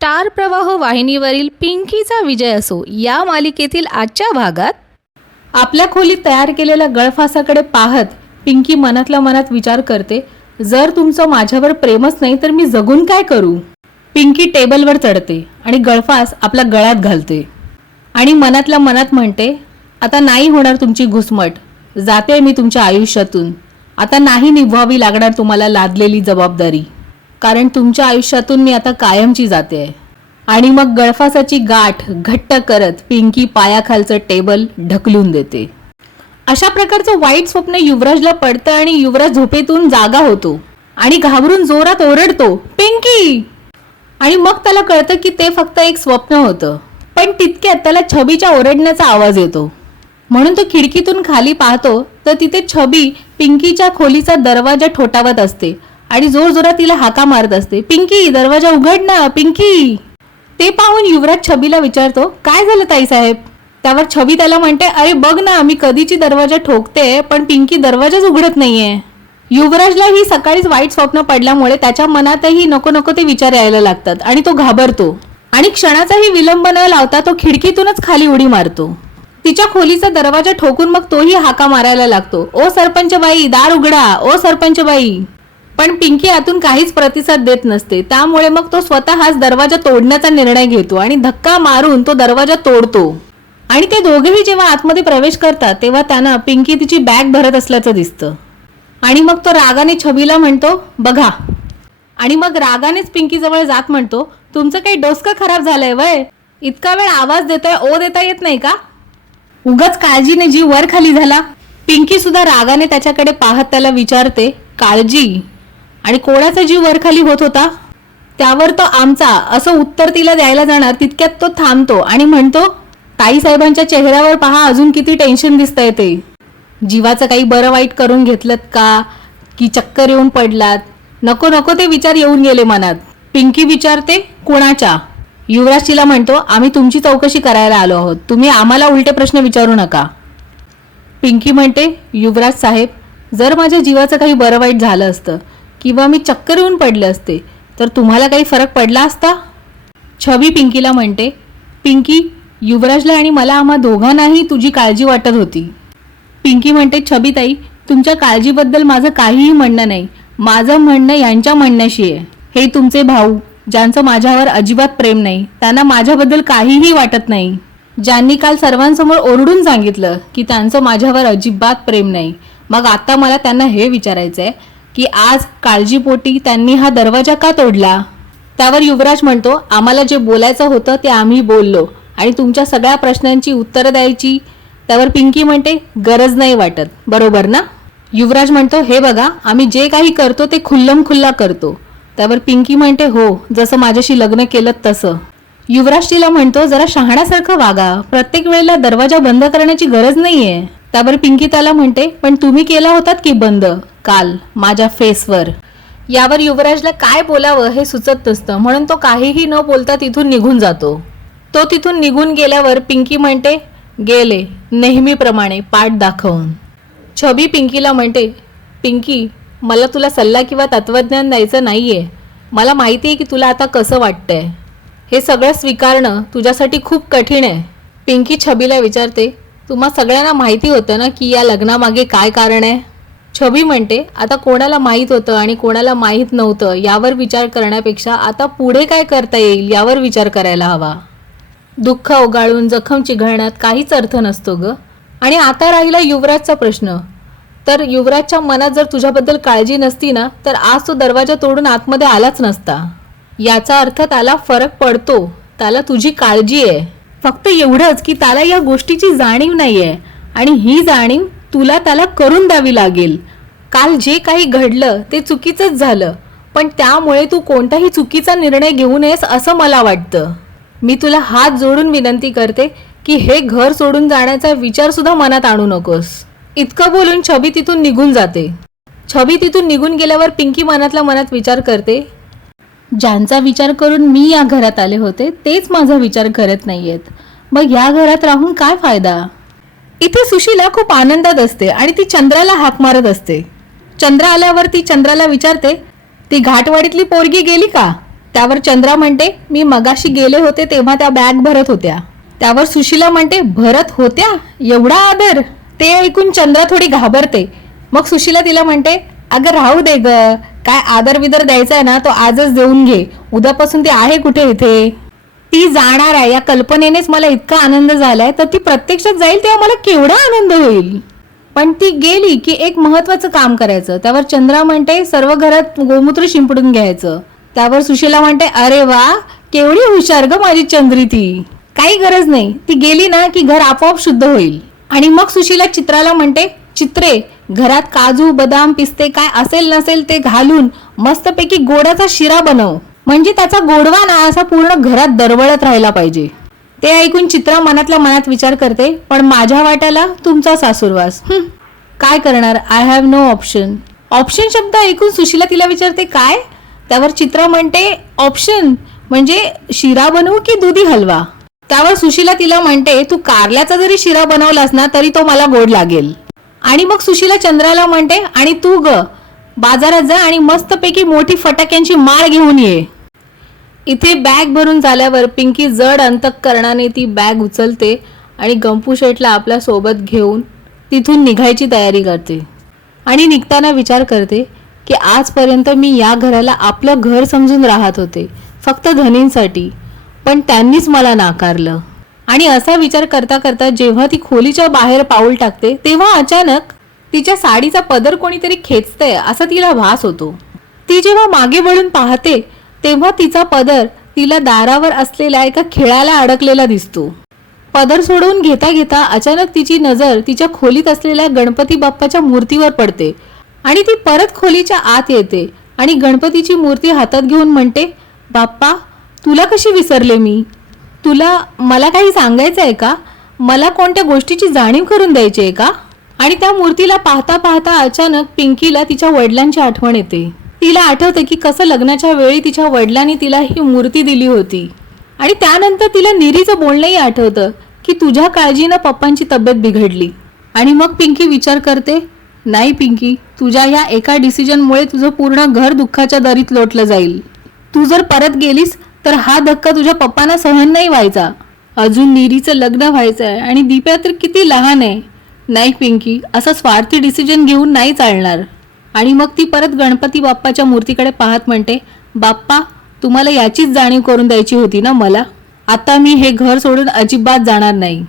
Star प्रवाह वाहिनीवरील पिंकीचा विजय असो या मालिकेतील आजच्या भागात आपल्या खोलीत तयार केलेल्या गळफासाकडे पाहत पिंकी मनातल्या मनात विचार करते, जर तुमचं माझ्यावर प्रेमच नाही तर मी जगून काय करू. पिंकी टेबलवर चढते आणि गळफास आपल्या गळ्यात घालते आणि मनातल्या मनात म्हणते, आता नाही होणार तुमची घुसमट, जाते मी तुमच्या आयुष्यातून. आता नाही निभवावी लागणार तुम्हाला लादलेली जबाबदारी, कारण तुमच्या आयुष्यातून मी आता कायमची जाते. आणि मग गळफासाची गाठ घट्ट करत पिंकी पायाखालचं टेबल ढकलून देते. अशा प्रकारचं वाईट स्वप्न युवराजला पडतं आणि युवराज झोपेतून जागा होतो आणि घाबरून जोरात ओरडतो, पिंकी. आणि मग त्याला कळतं की ते फक्त एक स्वप्न होतं. पण तितक्यात त्याला छबीच्या ओरडण्याचा आवाज येतो, म्हणून तो खिडकीतून खाली पाहतो तर तिथे छबी पिंकीच्या खोलीचा दरवाजा ठोठावत असते आणि जोरजोरात तिला हाका मारत असते, पिंकी दरवाजा उघड ना पिंकी. ते पाहून युवराज छबीला विचारतो, काय झालं ताईसाहेब. त्यावर छबी त्याला म्हणते, अरे बघ ना, मी कधीची दरवाजा ठोकते पण पिंकी दरवाजाच उघडत नाहीये. युवराजला ही सकाळीच वाईट स्वप्न पडल्यामुळे त्याच्या मनातही नको नको ते विचार यायला लागतात आणि तो घाबरतो आणि क्षणाचाही विलंब न लावता तो खिडकीतूनच खाली उडी मारतो. तिच्या खोलीचा दरवाजा ठोकून मग तोही हाका मारायला लागतो, ओ सरपंच बाई दार उघडा, ओ सरपंच बाई. पण पिंकी आतून काहीच प्रतिसाद देत नसते. त्यामुळे मग तो स्वतःच दरवाजा तोडण्याचा निर्णय घेतो आणि धक्का मारून तो दरवाजा तोडतो. आणि ते दोघेही जेव्हा आतमध्ये प्रवेश करतात तेव्हा त्यांना पिंकी तिची बॅग भरत असल्याचं दिसतं. आणि मग तो रागाने छबीला म्हणतो, बघा. आणि मग रागानेच पिंकी जवळ जात म्हणतो, तुमचं काही डोसकं खराब झालंय वय, इतका वेळ आवाज देतोय, ओ देता येत नाही का. उगाच काळजीने जीव वर खाली झाला. पिंकी सुद्धा रागाने त्याच्याकडे पाहत त्याला विचारते, काळजी आणि कोणाचा जीव वरखाली होत होता. त्यावर तो आमचा असं उत्तर तिला द्यायला जाणार तितक्यात तो थांबतो आणि म्हणतो, ताईसाहेबांच्या चेहऱ्यावर पहा अजून किती टेन्शन दिसतंय. ते जीवाचं काही बरं वाईट करून घेतलं का, की चक्कर येऊन पडलात. नको नको ते विचार येऊन गेले मनात. पिंकी विचारते, कोणाच्या. युवराज तिला म्हणतो, आम्ही तुमची चौकशी करायला आलो आहोत, तुम्ही आम्हाला उलटे प्रश्न विचारू नका. पिंकी म्हणते, युवराज साहेब, जर माझ्या जीवाचं काही बरं वाईट झालं असतं किंवा मी चक्कर येऊन पडले असते तर तुम्हाला काही फरक पडला असता. छबी पिंकीला म्हणते, पिंकी, युवराजला आणि मला आम्हा दोघांनाही तुझी काळजी वाटत होती. पिंकी म्हणते, छबीताई, तुमच्या काळजीबद्दल माझं काहीही म्हणणं नाही. माझं म्हणणं यांच्या म्हणण्याशी आहे. हे तुमचे भाऊ, ज्यांचं माझ्यावर अजिबात प्रेम नाही, त्यांना माझ्याबद्दल काहीही वाटत नाही. ज्यांनी काल सर्वांसमोर ओरडून सांगितलं की त्यांचं माझ्यावर अजिबात प्रेम नाही. मग आता मला त्यांना हे विचारायचंय की आज काळजीपोटी त्यांनी हा दरवाजा का तोडला. त्यावर युवराज म्हणतो, आम्हाला जे बोलायचं होतं ते आम्ही बोललो आणि तुमच्या सगळ्या प्रश्नांची उत्तरं द्यायची. त्यावर पिंकी म्हणते, गरज नाही वाटत, बरोबर ना. युवराज म्हणतो, हे बघा, आम्ही जे काही करतो ते खुल्लम खुल्ला करतो. त्यावर पिंकी म्हणते, हो, जसं माझ्याशी लग्न केलं तसं. युवराज तिला म्हणतो, जरा शहाण्यासारखं वागा, प्रत्येक वेळेला दरवाजा बंद करण्याची गरज नाहीये. त्यावर पिंकी त्याला म्हणते, पण तुम्ही केला होतात की बंद काल माझ्या फेसवर. यावर युवराजला काय बोलावं हे सुचत नसतं, म्हणून तो काहीही न बोलता तिथून निघून जातो. तो तिथून निघून गेल्यावर पिंकी म्हणते, गेले नेहमीप्रमाणे पाठ दाखवून. छबी पिंकीला म्हणते, पिंकी, मला तुला सल्ला किंवा तत्वज्ञान द्यायचं नाहीये. मला माहिती आहे की तुला आता कसं वाटतंय. हे सगळं स्वीकारणं तुझ्यासाठी खूप कठीण आहे. पिंकी छबीला विचारते, तुम्हा सगळ्यांना माहिती होतं ना की या लग्नामागे काय कारण आहे. छबी म्हणते, आता कोणाला माहीत होतं आणि कोणाला माहीत नव्हतं यावर विचार करण्यापेक्षा आता पुढे काय करता येईल यावर विचार करायला हवा. दुःख ओगाळून जखम चिघळण्यात काहीच अर्थ नसतो ग. आणि आता राहिला युवराजचा प्रश्न. तर युवराजच्या मनात जर तुझ्याबद्दल काळजी नसती ना तर आज तो दरवाजा तोडून आतमध्ये आलाच नसता. याचा अर्थ त्याला फरक पडतो, त्याला तुझी काळजी आहे. फक्त एवढंच की त्याला या गोष्टीची जाणीव नाहीये आणि ही जाणीव तुला त्याला करून द्यावी लागेल. काल जे काही घडलं ते चुकीचंच झालं, पण त्यामुळे तू कोणताही चुकीचा निर्णय घेऊ नयेस असं मला वाटतं. मी तुला हात जोडून विनंती करते की हे घर सोडून जाण्याचा विचार सुद्धा मनात आणू नकोस. इतकं बोलून छबी तिथून निघून जाते. छबी तिथून निघून गेल्यावर पिंकी मनातल्या मनात विचार करते, ज्यांचा विचार करून मी या घरात आले होते तेच माझा विचार करत नाहीयेत, मग या घरात राहून काय फायदा. इथे सुशीला खूप आनंदात असते आणि ती चंद्राला हाक मारत असते. चंद्र आल्यावर ती चंद्राला विचारते, ती घाटवाडीतली पोरगी गेली का. त्यावर चंद्रा म्हणते, मी मगाशी गेले होते तेव्हा त्या बॅग भरत होत्या. त्यावर सुशीला म्हणते, भरत होत्या? एवढा आदर? ते ऐकून चंद्रा थोडी घाबरते. मग सुशीला तिला म्हणते, अगं राहू दे ग, काय आदर विदर द्यायचा आहे ना तो आजच देऊन घे, उद्यापासून ती आहे कुठे इथे. ती जाणार आहे या कल्पनेनेच मला इतका आनंद झालाय, तर ती प्रत्यक्षात जाईल तेव्हा मला केवढा आनंद होईल. पण ती गेली की एक महत्वाचं काम करायचं. त्यावर चंद्रा म्हणते, सर्व घरात गोमूत्र शिंपडून घ्यायचं. त्यावर सुशीला म्हणते, अरे वा, केवढी हुशार ग माझी चंद्री, ती काही गरज नाही, ती गेली ना की घर आपोआप शुद्ध होईल. आणि मग सुशीला चित्राला म्हणते, चित्रे, घरात काजू बदाम पिस्ते काय असेल नसेल ते घालून मस्तपैकी गोडाचा शिरा बनव, म्हणजे त्याचा गोडवा ना असा पूर्ण घरात दरवळत राहिला पाहिजे. ते ऐकून चित्रा मनातल्या मनात विचार करते, पण माझ्या वाट्याला तुमचा सासूरवास. काय करणार, I have no option. Option शब्द ऐकून सुशीला तिला विचारते, काय? त्यावर चित्रा म्हणते, ऑप्शन म्हणजे शिरा बनवू की दुधी हलवा. त्यावर सुशीला तिला म्हणते, तू कारल्याचा जरी शिरा बनवलास ना तरी तो मला गोड लागेल. आणि मग सुशीला चंद्राला म्हणते, आणि तू ग बाजारात जा आणि मस्तपैकी मोठी फटाक्यांची माळ घेऊन ये. इथे बॅग भरून झाल्यावर पिंकी जड अंतःकरणाने ती बॅग उचलते आणि गंपू शेठला आपल्या सोबत घेऊन तिथून निघायची तयारी करते. आणि निघताना विचार करते की आजपर्यंत मी या घराला आपलं घर समजून राहत होते, फक्त धनींसाठी, पण त्यांनीच मला नाकारलं. आणि असा विचार करता करता जेव्हा ती खोलीच्या बाहेर पाऊल टाकते तेव्हा अचानक तिच्या साडीचा पदर कोणीतरी खेचतंय असा तिला भास होतो. ती जेव्हा मागे वळून पाहते तेव्हा तिचा पदर तिला दारावर असलेल्या एका खिळ्याला अडकलेला दिसतो. पदर सोडवून घेता घेता अचानक तिची नजर तिच्या खोलीत असलेल्या गणपती बाप्पाच्या मूर्तीवर पडते आणि ती परत खोलीच्या आत येते आणि गणपतीची मूर्ती हातात घेऊन म्हणते, बाप्पा, तुला कशी विसरले मी? तुला मला काही सांगायचं आहे का? मला कोणत्या गोष्टीची जाणीव करून द्यायची आहे का? आणि त्या मूर्तीला पाहता पाहता अचानक पिंकीला तिच्या वडिलांची आठवण येते. तिला आठवते की कसं लग्नाच्या वेळी तिच्या वडिलांनी तिला ही मूर्ती दिली होती. आणि त्यानंतर तिला निरीचं बोलणंही आठवतं की तुझ्या काळजीनं पप्पांची तब्येत बिघडली. आणि मग पिंकी विचार करते, नाही पिंकी, तुझ्या या एका डिसिजनमुळे तुझं पूर्ण घर दुःखाच्या दरीत लोटलं जाईल. तू जर परत गेलीस तर हा धक्का तुझ्या पप्पांना सहन नाही व्हायचा. अजून निरीचं लग्न व्हायचं आहे आणि दीप्या तर किती लहान आहे. नाही पिंकी, असं स्वार्थी डिसिजन घेऊन नाही चालणार. आणि मग ती परत गणपती बाप्पाच्या मूर्तीकडे पाहत म्हणते, बाप्पा, तुम्हाला याचीच जाणीव करून द्यायची होती ना मला. आता मी हे घर सोडून अजिबात जाणार नाही.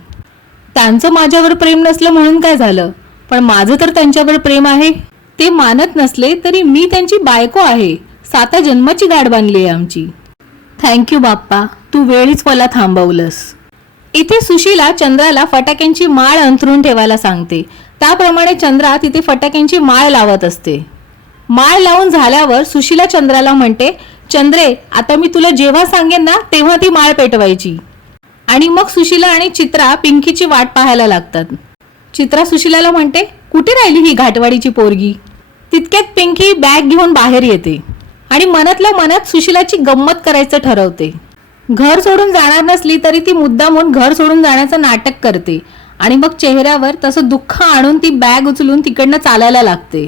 त्यांचं माझ्यावर प्रेम नसलं म्हणून काय झालं, पण माझं तर त्यांच्यावर प्रेम आहे. ते मानत नसले तरी मी त्यांची बायको आहे. 7 जन्माची गाठ बांधली आहे आमची. थँक्यू बाप्पा, तू वेळीच मला थांबवलंस. इथे सुशीला चंद्राला फटाक्यांची माळ अंथरून ठेवायला सांगते. त्याप्रमाणे चंद्रा तिथे फटाक्यांची माळ लावत असते. माळ लावून झाल्यावर सुशीला चंद्राला म्हणते, चंद्रे, आता मी तुला जेव्हा सांगेन ना तेव्हा ती माळ पेटवायची. आणि मग सुशीला आणि चित्रा पिंकीची वाट पाहायला लागतात. चित्रा सुशीलाला म्हणते, कुठे राहिली ही घाटवाडीची पोरगी? तितक्यात पिंकी बॅग घेऊन बाहेर येते आणि मनातल्या मनात सुशीलाची गंमत करायचं ठरवते. घर सोडून जाणार नसली तरी ती मुद्दामून घर सोडून जाण्याचं नाटक करते आणि मग चेहऱ्यावर तसं दुःख आणून ती बॅग उचलून तिकडनं चालायला लागते.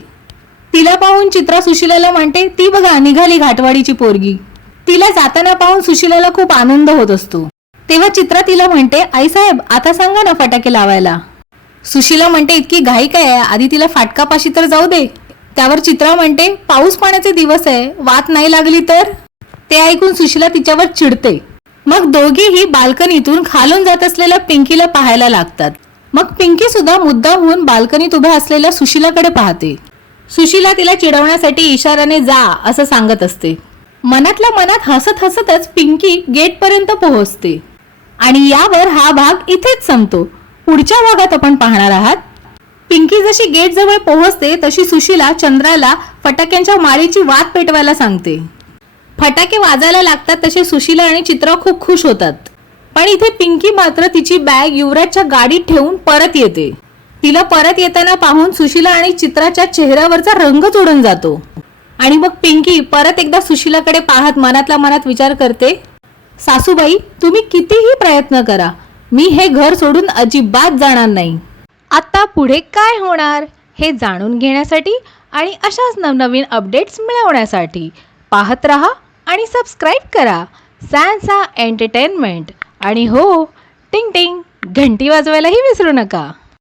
तिला पाहून चित्रा सुशीलाला म्हणते, ती बघा निघाली घाटवाडीची पोरगी. तिला जाताना पाहून सुशीलाला खूप आनंद होत असतो. तेव्हा चित्रा तिला म्हणते, आईसाहेब, आता सांगा ना फटाके लावायला. सुशीला म्हणते, इतकी घाई काय आहे, आधी तिला फाटकापाशी तर जाऊ दे. त्यावर चित्रा म्हणते, पाऊस पाण्याचे दिवस आहे, वाट नाही लागली तर. ते ऐकून सुशीला तिच्यावर चिडते. मग दोघेही बाल्कनीतून खालून जात असलेल्या पिंकीला पाहायला लागतात. मग पिंकी सुद्धा मुद्दामहून बाल्कनीत उभ्या असलेल्या सुशीलाकडे पाहते. सुशीला तिला चिडवण्यासाठी इशाऱ्याने जा असं सांगत असते. मनातल्या मनात हसत हसतच पिंकी गेटपर्यंत पोहोचते. आणि यावर हा भाग इथेच संपतो. पुढच्या भागात आपण पाहणार आहात. पिंकी जशी गेट जवळ पोहोचते तशी सुशीला चंद्राला फटाक्यांच्या माळीची वात पेटवायला सांगते. फटाके वाजायला लागतात तसे सुशीला आणि चित्रा खूप खुश होतात. पण इथे पिंकी मात्र तिची बॅग युवराजच्या गाडीत ठेवून परत येते. तिला परत येताना पाहून सुशीला आणि चित्राच्या चेहऱ्यावरचा रंगच उडून जातो. आणि मग पिंकी परत एकदा सुशीलाकडे पाहत मनातल्या मनात विचार करते, सासूबाई, तुम्ही कितीही प्रयत्न करा, मी हे घर सोडून अजिबात जाणार नाही. आता पुढे काय होणार हे जाणून घेण्यासाठी आणि अशाच नवनवीन अपडेट्स मिळवण्यासाठी पाहत रहा आणि सबस्क्राईब करा सॅन्सा एंटरटेनमेंट. आणि हो, टिंग टिंग घंटी वाजवायलाही विसरू नका.